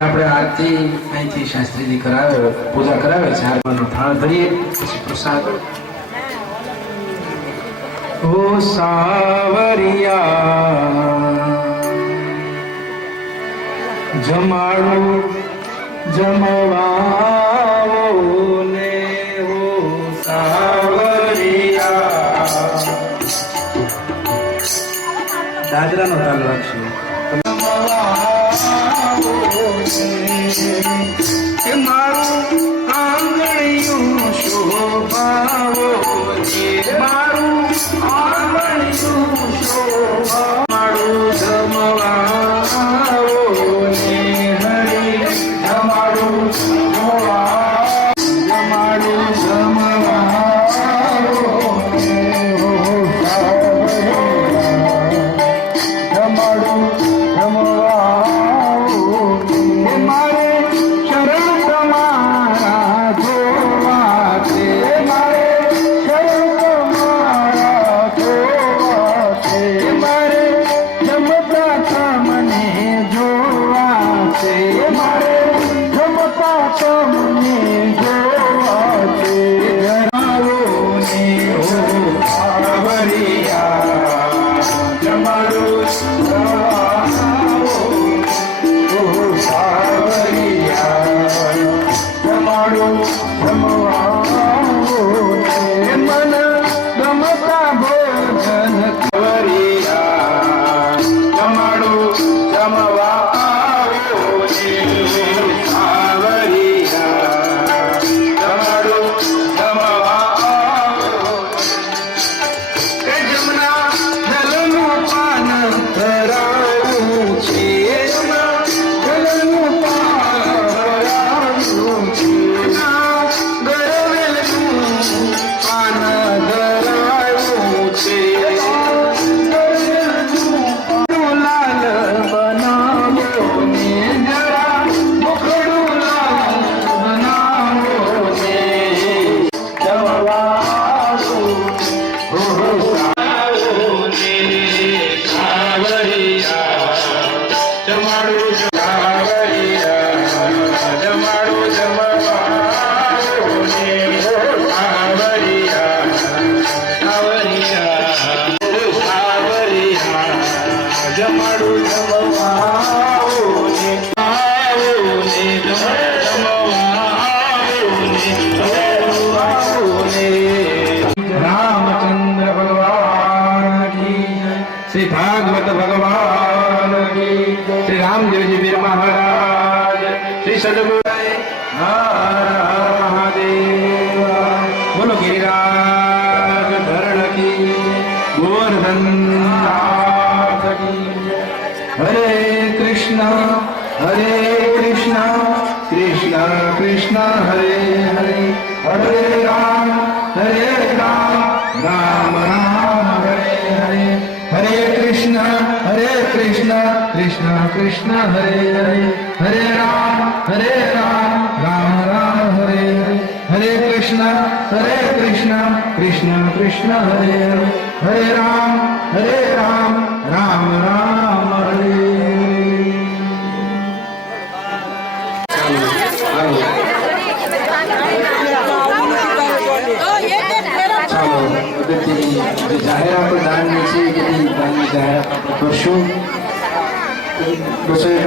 આપણે આરતી અહીંથી શાસ્ત્રીજી કરાવે, પૂજા કરાવે છે. હારવાનો થાળ ધરીએ, પછી પ્રસાદ. ઓ સાવરિયા જમાડું જમવાઓ ને, ઓ સાવરિયા. દાદરાનો તાલ રાખશું. મારું આંગણિયું શોભાવો, મારું આંગણિયું શોભા, મારું જમવાવો ને હરી જમાડું જમાડું જમવાવો ને, જમાડું श्री भागवत भगवान की, श्री रामदेव जी वीर महाराज, श्री सदगुरु हर हर महादेव। बोलो गिरिराज धरण की, गोवर्धन नाथ की। हरे कृष्णा कृष्ण कृष्ण हरे हरे, हरे राम राम राम हरे हरे, हरे कृष्ण कृष्ण कृष्ण हरे हरे, हरे राम राम राम हरे हरे, हरे कृष्ण कृष्ण कृष्ण हरे हरे, हरे राम राम राम हरे જાહેરાતો દાનની છે કે દાનની જાહેરાત કરશું. રસોઈ